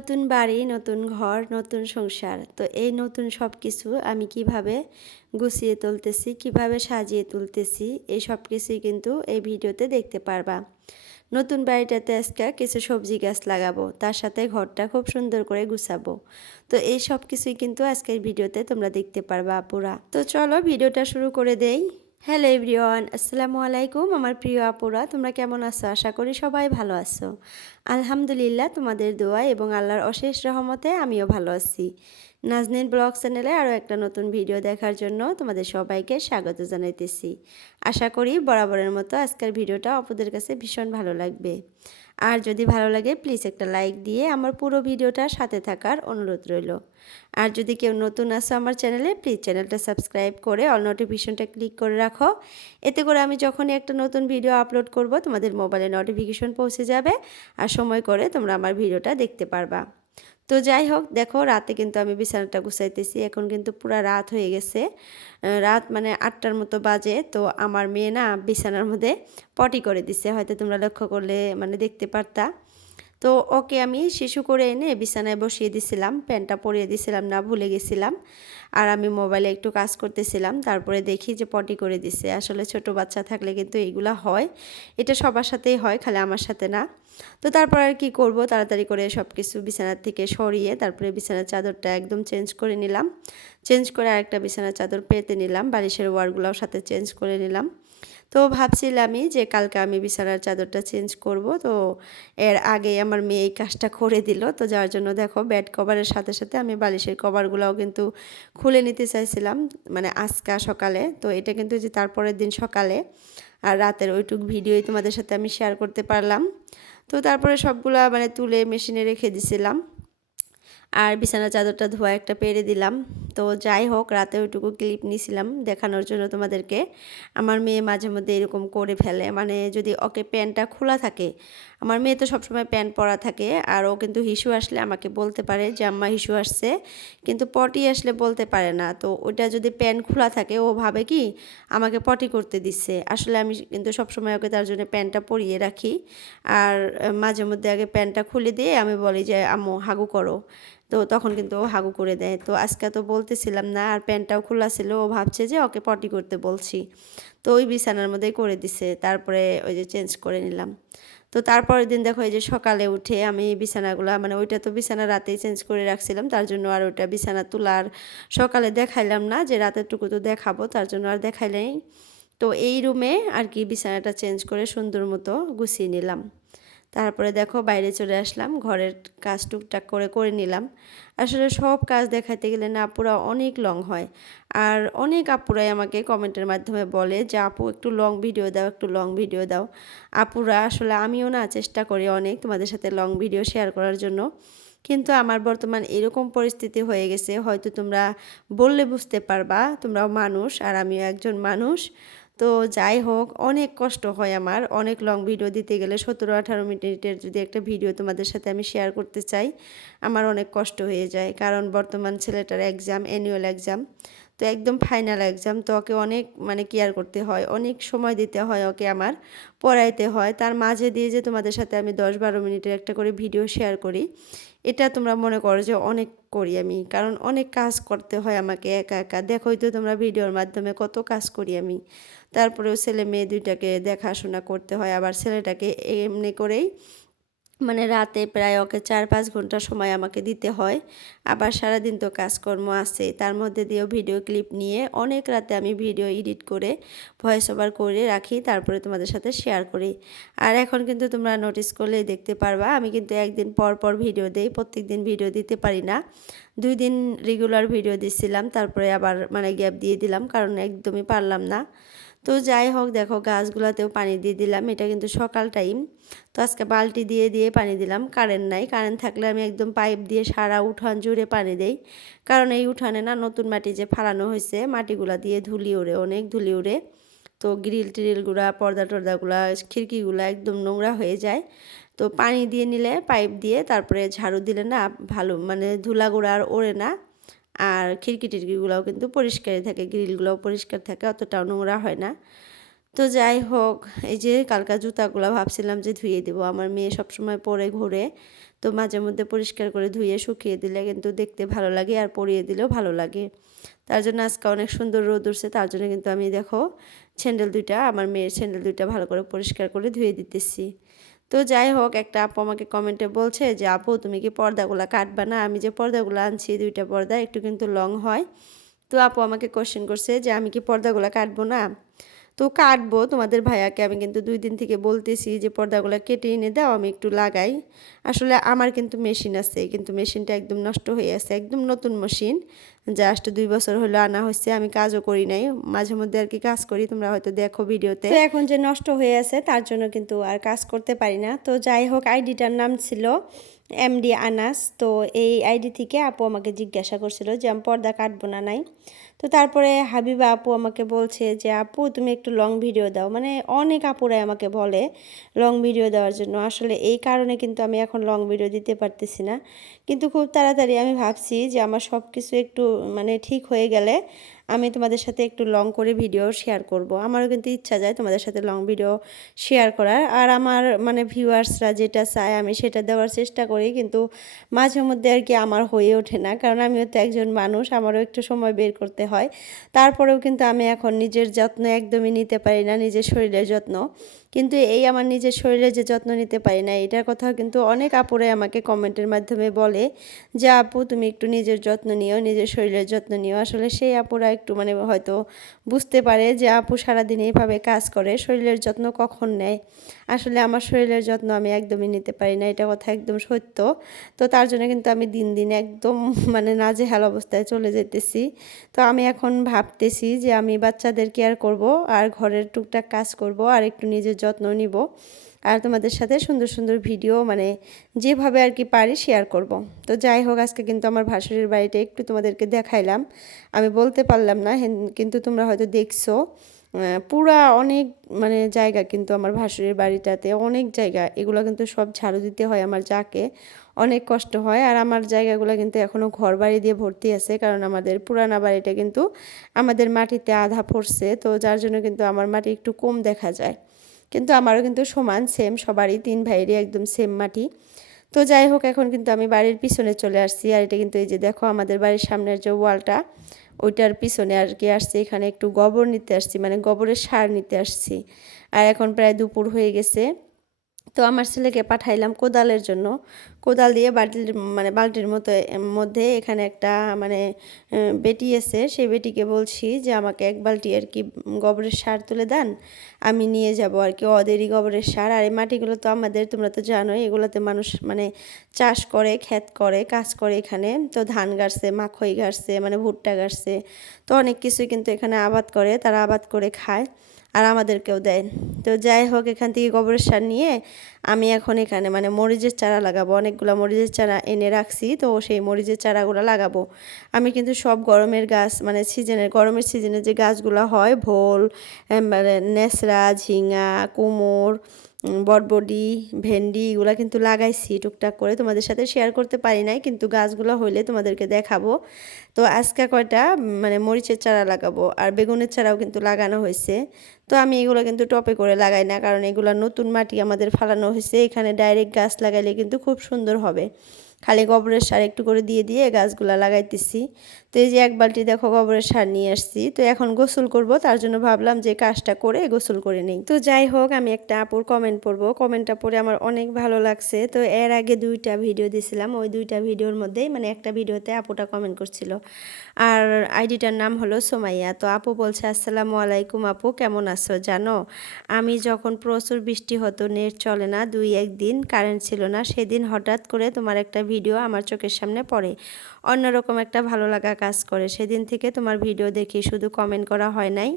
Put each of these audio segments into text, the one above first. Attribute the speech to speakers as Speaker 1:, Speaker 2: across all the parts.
Speaker 1: নতুন বাড়ি, নতুন ঘর, নতুন সংসার। তো এই নতুন সব কিছু আমি কীভাবে গুছিয়ে তুলতেছি, কীভাবে সাজিয়ে তুলতেছি, এই সব কিছুই কিন্তু এই ভিডিওতে দেখতে পারবা। নতুন বাড়িটাতে আজকে কিছু সবজি গাছ লাগাবো, তার সাথে ঘরটা খুব সুন্দর করে গুছাবো। তো এই সব কিছুই কিন্তু আজকের ভিডিওতে তোমরা দেখতে পারবা আপুরা। তো চলো ভিডিওটা শুরু করে দেই। হ্যালো এভরিওয়ান, আসসালামু আলাইকুম আমার প্রিয় আপুরা, তোমরা কেমন আছো? আশা করি সবাই ভালো আছো। আলহামদুলিল্লাহ তোমাদের দোয়া এবং আল্লাহর অশেষ রহমতে আমিও ভালো আছি। নাজনীন ব্লগ চ্যানেলে আরও একটা নতুন ভিডিও দেখার জন্য তোমাদের সবাইকে স্বাগত জানাইতেছি। আশা করি বরাবরের মতো আজকের ভিডিওটা অপুদের কাছে ভীষণ ভালো লাগবে। আর যদি ভালো লাগে প্লিজ একটা লাইক দিয়ে আমার পুরো ভিডিওটার সাথে থাকার অনুরোধ রইল। আর যদি কেউ নতুন আসো আমার চ্যানেলে প্লিজ চ্যানেলটা সাবস্ক্রাইব করে অল নোটিফিকেশনটা ক্লিক করে রাখো। এতে করে আমি যখনই একটা নতুন ভিডিও আপলোড করব, তোমাদের মোবাইলে নোটিফিকেশন পৌঁছে যাবে আর সময় করে তোমরা আমার ভিডিওটা দেখতে পারবা। তো যাই হোক, দেখো রাতে কিন্তু আমি বিছানাটা গুছাইতেছি, এখন কিন্তু পুরো রাত হয়ে গেছে। রাত মানে আটটার মতো বাজে, তো আমার মেয়ে না বিছানার মধ্যে পটি করে দিছে, হয়তো তোমরা লক্ষ্য করলে মানে দেখতে পারতা। তো ওকে আমি শিশু করে এনে বিছানায় বসিয়ে দিছিলাম, প্যান্টটা পরিয়ে দিছিলাম না, ভুলে গেছিলাম। আর আমি মোবাইলে একটু কাজ করতেছিলাম, তারপরে দেখি যে পটি করে দিছে। আসলে ছোট বাচ্চা থাকলে কিন্তু এইগুলা হয়, এটা সবার সাথেই হয়, খালি আমার সাথে না। তো তারপর আর কি করব, তাড়াতাড়ি করে সব কিছু বিছানার থেকে সরিয়ে তারপরে বিছানার চাদরটা একদম চেঞ্জ করে নিলাম। চেঞ্জ করে আরেকটা বিছানার চাদর পেতে নিলাম, বালিশের ওয়ারগুলোও সাথে চেঞ্জ করে নিলাম। তো ভাবছিলামই যে কালকে আমি বিছানার চাদরটা চেঞ্জ করব। তো এর আগে আমার মেয়ে এই কাজটা করে দিল। তো যার জন্য দেখো বেড কভারের সাথে সাথে আমি বালিশের কভারগুলোও কিন্তু খুলে নিতে চাইছিলাম মানে আজকা সকালে। তো এটা কিন্তু যে তারপরের দিন সকালে আর রাতের ওইটুক ভিডিওই তোমাদের সাথে আমি শেয়ার করতে পারলাম। তো তারপরে সবগুলা মানে তুলে মেশিনে রেখে দিছিলাম। আর বিছানা চাদরটা ধোয়া একটা পেরে দিলাম। তো যাই হোক, রাতে ওইটুকু ক্লিপ নিয়েছিলাম দেখানোর জন্য তোমাদেরকে। আমার মেয়ে মাঝে মধ্যে এরকম করে ফেলে মানে যদি ওকে প্যান্টটা খোলা থাকে, আমার মেয়ে তো সবসময় প্যান্ট পরা থাকে, আর ও কিন্তু হিসু আসলে আমাকে বলতে পারে যে, আম্মা, হিসু আসছে। কিন্তু পটি আসলে বলতে পারে না। তো ওটা যদি প্যান্ট খোলা থাকে, ও ভাবে কি, আমাকে পটি করতে দিচ্ছে। আসলে আমি কিন্তু সবসময় ওকে তার জন্য প্যান্টটা পরিয়ে রাখি। আর মাঝে মধ্যে আগে প্যান্টটা খুলে দিয়ে আমি বলি যে, আম্মু, হাগু করো। তো তখন কিন্তু ও হাগু করে দেয়। তো আজকে তো বলতেছিলাম না, আর প্যান্টটাও খোলা ছিল, ও ভাবছে যে ওকে পটি করতে বলছি। তো ওই বিছানার মধ্যেই করে দিছে, তারপরে ওই যে চেঞ্জ করে নিলাম। তো তারপরের দিন দেখো এই যে সকালে উঠে আমি বিছানাগুলো মানে ওইটা তো বিছানা রাতেই চেঞ্জ করে রাখছিলাম, তার জন্য আর ওইটা বিছানা তোলার সকালে দেখাইলাম না যে রাতেরটুকু তো দেখাবো, তার জন্য আর দেখাইলেই তো এই রুমে আর কি বিছানাটা চেঞ্জ করে সুন্দর মতো গুছিয়ে নিলাম। তারপরে দেখো বাইরে চলে আসলাম, ঘরের কাজ টুকটাক করে করে নিলাম। আসলে সব কাজ দেখাতে গেলে না আপুরা অনেক লং হয়। আর অনেক আপুরাই আমাকে কমেন্টের মাধ্যমে বলে যে, আপু, একটু লং ভিডিও দাও, একটু লং ভিডিও দাও। আপুরা আসলে আমিও না চেষ্টা করি অনেক তোমাদের সাথে লং ভিডিও শেয়ার করার জন্য। কিন্তু আমার বর্তমান এরকম পরিস্থিতি হয়ে গেছে, হয়তো তোমরা বললে বুঝতে পারবা, তোমরাও মানুষ আর আমিও একজন মানুষ। তো যাই হোক, অনেক কষ্ট হয় আমার। অনেক লং ভিডিও দিতে গেলে সতেরো আঠারো মিনিটের যদি একটা ভিডিও তোমাদের সাথে আমি শেয়ার করতে চাই, আমার অনেক কষ্ট হয়ে যায়। কারণ বর্তমান ছেলেটার এক্সাম অ্যানুয়াল এক্সাম তো একদম ফাইনাল এক্সাম তো ওকে অনেক মানে কেয়ার করতে হয়। অনেক সময় দিতে হয় ওকে আমার, পড়াইতে হয়। তার মাঝে দিয়ে যে তোমাদের সাথে আমি দশ বারো মিনিটের একটা করে ভিডিও শেয়ার করি, এটা তোমরা মনে করো যে অনেক করি আমি। কারণ অনেক কাজ করতে হয় আমাকে একা একা। দেখোই তো তোমরা ভিডিওর মাধ্যমে কত কাজ করি আমি। তারপরেও ছেলে মেয়ে দুইটাকে দেখাশোনা করতে হয়, আবার ছেলেটাকে এমনি করেই মানে রাতে প্রায় ওকে চার পাঁচ ঘণ্টা সময় আমাকে দিতে হয়। আবার সারাদিন তো কাজকর্ম আছে তার মধ্যে দিয়েও ভিডিও ক্লিপ নিয়ে অনেক রাতে আমি ভিডিও এডিট করে, ভয়েস ওভার করে রাখি, তারপরে তোমাদের সাথে শেয়ার করি। আর এখন কিন্তু তোমরা নোটিস করলেই দেখতে পারবা, আমি কিন্তু একদিন পর পর ভিডিও দেই প্রত্যেক দিন ভিডিও দিতে পারি না। দুই দিন রেগুলার ভিডিও দিচ্ছিলাম তারপরে আবার মানে গ্যাপ দিয়ে দিলাম, কারণ একদমই পারলাম না। তো যাই হোক, দেখো গাছগুলোতেও পানি দিয়ে দিলাম। এটা কিন্তু সকাল টাইম। তো আজকে বালতি দিয়ে দিয়ে পানি দিলাম। কারেন্ট নাই। কারেন্ট থাকলে আমি একদম পাইপ দিয়ে সারা উঠান জুড়ে পানি দেই। কারণ এই উঠানে না নতুন মাটি যে ফালানো হয়েছে, মাটিগুলা দিয়ে ধুলি উড়ে অনেক ধুলি উড়ে তো গ্রিল টিরিলগুলা, পর্দা টর্দাগুলা, খিড়কিগুলো একদম নোংরা হয়ে যায়। তো পানি দিয়ে নিলে, পাইপ দিয়ে তারপরে ঝাড়ু দিলে না ভালো মানে ধুলাগুড়া আর ওড়ে না। আর খিড়কি টিড়কিগুলোও কিন্তু পরিষ্কারই থাকে, গ্রিলগুলোও পরিষ্কার থাকে অতটাও নোংরা হয় না। তো যাই হোক, এই যে কালকা জুতাগুলো ভাবছিলাম যে ধুয়ে দেবো, আমার মেয়ে সবসময় পরে ঘোরে, তো মাঝে মধ্যে পরিষ্কার করে ধুয়ে শুকিয়ে দিলে কিন্তু দেখতে ভালো লাগে আর পরিয়ে দিলেও ভালো লাগে। তার জন্য আজকে অনেক সুন্দর রোদ উঠছে, তার জন্য কিন্তু আমি দেখো, স্যান্ডেল দুইটা, আমার মেয়ের স্যান্ডেল দুইটা ভালো করে পরিষ্কার করে ধুয়ে দিতেছি। তো যাই হোক, একটা আপু আমাকে কমেন্টে বলছে যে, আপু, তুমি কি পর্দাগুলো কাটবা না? আমি যে পর্দাগুলো আনছি, দুইটা পর্দা একটু কিন্তু লং হয়। তো আপু আমাকে কোশ্চেন করছে যে, আমি কি পর্দাগুলো কাটবো না? তো কাটবো, তোমাদের ভাইয়াকে আমি কিন্তু দুই দিন থেকে বলতেছি যে, পর্দাগুলো কেটে এনে দাও, আমি একটু লাগাই। আসলে আমার কিন্তু মেশিন আছে, কিন্তু মেশিনটা একদম নষ্ট হয়ে আছে, একদম নতুন মেশিন জাস্ট দুই বছর হলো আনা হচ্ছে আমি কাজও করি নাই। মাঝে মধ্যে আর কি কাজ করি, তোমরা হয়তো দেখো ভিডিওতে। এখন যে নষ্ট হয়ে আছে, তার জন্য কিন্তু আর কাজ করতে পারি না। তো যাই হোক, আইডিটার নাম ছিল এমডি আনাস। তো এই আইডি থেকে আপু আমাকে জিজ্ঞাসা করছিল যে, আমি পর্দা কাটবো না নাই? তো তারপরে হাবিবা আপু আমাকে বলছে যে, আপু, তুমি একটু লং ভিডিও দাও। মানে অনেক আপুরাই আমাকে বলে লং ভিডিও দেওয়ার জন্য। আসলে এই কারণে কিন্তু আমি এখন লং ভিডিও দিতে পারতেছি না। কিন্তু খুব তাড়াতাড়ি আমি ভাবছি যে, আমার সব কিছু একটু মানে ঠিক হয়ে গেলে আমি তোমাদের সাথে একটু লং করে ভিডিও শেয়ার করব। আমারও কিন্তু ইচ্ছা যায় তোমাদের সাথে লং ভিডিও শেয়ার করার। আর আমার মানে ভিউয়ার্সরা যেটা চায় আমি সেটা দেওয়ার চেষ্টা করি, কিন্তু মাঝে মধ্যে আর কি আমার হয়ে ওঠে না। কারণ আমিও তো একজন মানুষ, আমারও একটু সময় বের করতে হয়। তারপরেও কিন্তু আমি এখন নিজের যত্ন একদমই নিতে পারি না, নিজের শরীরের যত্ন। কিন্তু এই আমার নিজের শরীরের যে যত্ন নিতে পারি না, এটার কথা কিন্তু অনেক আপুরে আমাকে কমেন্টের মাধ্যমে বলে যে, আপু, তুমি একটু নিজের যত্ন নিও, নিজের শরীরের যত্ন নিও। আসলে সেই আপুরা একটু মানে হয়তো বুঝতে পারে যে, আপু সারাদিন এইভাবে কাজ করে, শরীরের যত্ন কখন নেয়? আসলে আমার শরীরের যত্ন আমি একদমই নিতে পারি না, এটা কথা একদম সত্য। তো তার জন্য কিন্তু আমি দিন দিন একদম মানে নাজেহাল অবস্থায় চলে যেতেছি। তো আমি এখন ভাবতেছি যে, আমি বাচ্চাদের কেয়ার করব, আর ঘরের টুকটাক কাজ করব, আর একটু নিজের যত্ন নিব। আর তোমাদের সাথে সুন্দর সুন্দর ভিডিও মানে যেভাবে আর কি পারি শেয়ার করব। তো যাই হোক, আজকে কিন্তু আমার ভাসুরের বাড়িটা একটু তোমাদেরকে দেখাইলাম। আমি বলতে পারলাম না কিন্তু তোমরা হয়তো দেখছ পুরা অনেক মানে জায়গা কিন্তু আমার ভাসুরের বাড়িটাতে, অনেক জায়গা। এগুলো কিন্তু সব ঝাড়ু দিতে হয় আমার যাকে। অনেক কষ্ট হয়। আর আমার জায়গাগুলো কিন্তু এখনও ঘর বাড়ি দিয়ে ভর্তি আছে, কারণ আমাদের পুরানা বাড়িটা কিন্তু আমাদের মাটিতে আধা পড়ছে। তো যার জন্য কিন্তু আমার মাটি একটু কম দেখা যায়। কিন্তু আমারও কিন্তু সমান সেম সবারই তিন ভাইয়েরই একদম সেম মাটি। তো যাই হোক, এখন কিন্তু আমি বাড়ির পিছনে চলে আসছি, আর এটা কিন্তু এই যে দেখো আমাদের বাড়ির সামনের যে ওয়ালটা, ওইটার পিছনে আর কি আসছি, এখানে একটু গোবর নিতে আসছি মানে গোবরের সার নিতে আসছি। আর এখন প্রায় দুপুর হয়ে গেছে। তো আমার ছেলেকে পাঠাইলাম কোদালের জন্য। কোদাল দিয়ে বালতির মানে বালতির মতো মধ্যে এখানে একটা মানে বেটি এসে সেই বেটিকে বলছি যে, আমাকে এক বালতি আর কি গোবরের সার তুলে দেন, আমি নিয়ে যাব আর কি ওদেরই গোবরের সার। আর এই মাটিগুলো তো আমাদের, তোমরা তো জানোই, এগুলোতে মানুষ মানে চাষ করে, ক্ষেত করে, কাজ করে এখানে। তো ধান গাড়ছে, মাখই গাড়ছে মানে ভুট্টা গাড়ছে। তো অনেক কিছুই কিন্তু এখানে আবাদ করে, তারা আবাদ করে খায়। আর আমাদেরকেও দেয় তো যাই হোক, এখান থেকে গোবরের সার নিয়ে আমি এখন এখানে মানে মরিচের চারা লাগাবো। অনেকগুলো মরিচের চারা এনে রাখছি, তো সেই মরিচের চারাগুলো লাগাবো। আমি কিন্তু সব গরমের গাছ মানে সিজনের, গরমের সিজনে যে গাছগুলো হয়, ভোল মানে নেসরা, ঝিঙা, কুমোর বটবডি, ভেন্ডি এগুলো কিন্তু লাগাইছি টুকটাক করে। তোমাদের সাথে শেয়ার করতে পারি নাই, কিন্তু গাছগুলো হইলে তোমাদেরকে দেখাবো। তো আজকে কয়টা মানে মরিচের চারা লাগাবো আর বেগুনের চারাও কিন্তু লাগানো হয়েছে। তো আমি এগুলো কিন্তু টপে করে লাগাই না, কারণ এগুলো নতুন মাটি আমাদের ফালানো হয়েছে। এখানে ডাইরেক্ট গাছ লাগাইলে কিন্তু খুব সুন্দর হবে। খালি গোবরের সার একটু করে দিয়ে দিয়ে গাছগুলা লাগাইতেছি। তো এই যে এক বালতি দেখো গোবরের সার নিয়ে আসছি। তো এখন গোসল করব, তার জন্য ভাবলাম যে কাজটা করে গোসল করে নেই। তো যাই হোক, আমি একটা আপুর কমেন্ট পড়ব। কমেন্টটা পড়ে আমার অনেক ভালো লাগছে। তো এর আগে দুইটা ভিডিও দিছিলাম। ওই দুইটা ভিডিওর মধ্যেই মানে একটা ভিডিওতে আপুটা কমেন্ট করছিল। আর আইডিটার নাম হলো সোমাইয়া। তো আপু বলছে, আসসালামু আলাইকুম আপু, কেমন আছো? জানো, আমি যখন প্রচুর বৃষ্টি হতো, নেট চলে না দুই একদিন কারেন্ট ছিল না, সেদিন হঠাৎ করে তোমার একটা ভিডিও আমার চোখের সামনে পড়ে। অন্যরকম একটা ভালো লাগা কাজ করে। সেদিন থেকে তোমার ভিডিও দেখি শুধু কমেন্ট করা হয় নাই।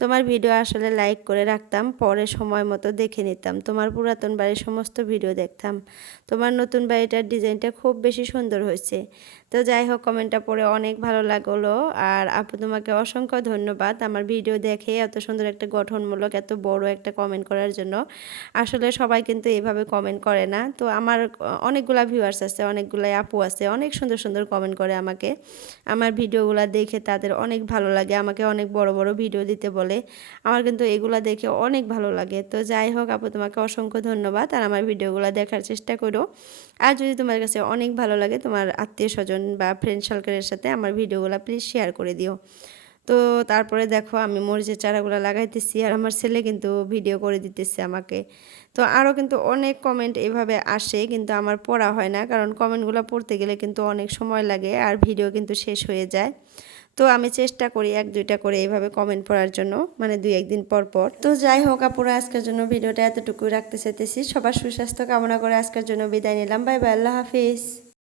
Speaker 1: তোমার ভিডিও আসলে লাইক করে রাখতাম, পরে সময় মতো দেখে নিতাম। তোমার পুরাতন বাড়ির সমস্ত ভিডিও দেখতাম। তোমার নতুন বাড়িটার ডিজাইনটা খুব বেশি সুন্দর হয়েছে। তো যাই হোক কমেন্টটা পড়ে অনেক ভালো লাগল। আর আপু তোমাকে অসংখ্য ধন্যবাদ আমার ভিডিও দেখে এত সুন্দর একটা গঠনমূলক, এত বড় একটা কমেন্ট করার জন্য। আসলে সবাই কিন্তু এভাবে কমেন্ট করে না। তো আমার অনেকগুলা ভিউয়ার্স আছে অনেকগুলাই আপু আছে, অনেক সুন্দর সুন্দর কমেন্ট করে আমাকে। আমার ভিডিওগুলো দেখে তাদের অনেক ভালো লাগে, আমাকে অনেক বড় বড় ভিডিও দিতে বলে। আমার কিন্তু এগুলো দেখে অনেক ভালো লাগে। তো যাই হোক আপু, তোমাকে অসংখ্য ধন্যবাদ। আর আমার ভিডিওগুলো দেখার চেষ্টা করো। আর যদি তোমার কাছে অনেক ভালো লাগে তোমার আত্মীয় স্বজন বা ফ্রেন্ড সার্কেলের সাথে আমার ভিডিওগুলো প্লিজ শেয়ার করে দিও। তো তারপরে দেখো আমি মরিচের চারাগুলো লাগাইতেছি আর আমার ছেলে কিন্তু ভিডিও করে দিতেছে আমাকে। তো আরও কিন্তু অনেক কমেন্ট এভাবে আসে কিন্তু আমার পড়া হয় না, কারণ কমেন্টগুলো পড়তে গেলে কিন্তু অনেক সময় লাগে আর ভিডিও কিন্তু শেষ হয়ে যায়। তো আমি চেষ্টা করি এক দুইটা করে এইভাবে কমেন্ট পড়ার জন্য মানে দুই একদিন পর পর। তো যাই হোক আপুরা, আজকের জন্য ভিডিওটা এতটুকু রাখতে চাইতেছি। সবার সুস্বাস্থ্য কামনা করে আজকের জন্য বিদায় নিলাম। বাই বাই আল্লাহ হাফিজ।